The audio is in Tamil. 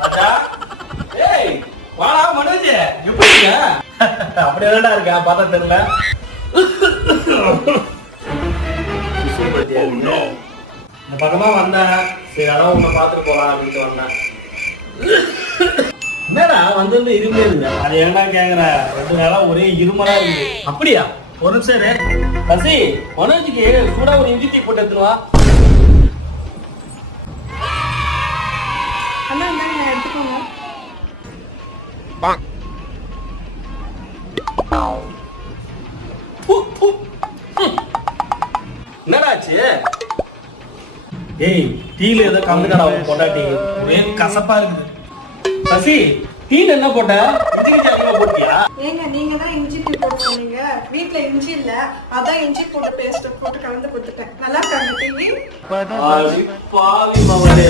ராஜா ஏய் வாடா மனோஜ் எப்படி இருக்க? அப்படியே தான்டா இருக்கா பார்த்தா தெரியல. இந்த பக்கமா வந்தேன், சரி அதான் உன்னை பார்த்துட்டு போலாம் அப்படின்ட்டு வந்தேன். என்னடா வந்து இருமே இல்லை. அது ஏன்டா கேக்குற, 2 நாளா ஒரே இருமலா இருக்கு. அப்படியா? ஒரு நிமிஷம் சசி, மனோஜுக்கு சூடா ஒரு இஞ்சி டீ போட்டு எடுத்துவா. அண்ணா இந்தாங்க எடுத்துக்கோங்க. என்னடாச்சு? ஏய் டீல ஏதோ கலந்துக்கடா பொண்டாட்டி, ஒரே கசப்பா இருக்குது. சசி டீல என்ன போட்ட? இஞ்சி கிஞ்சி அதிகமா போட்டியா? ஏங்க நீங்க தான் இஞ்சி டீ போட்டு சொன்னீங்க, வீட்ல இஞ்சி இல்ல, அதான் இஞ்சி போட்டு பேஸ்ட் போட்டு கலந்து கொடுத்துட்டேன். நல்லா இருக்காங்க டீ. பாவி மவளே.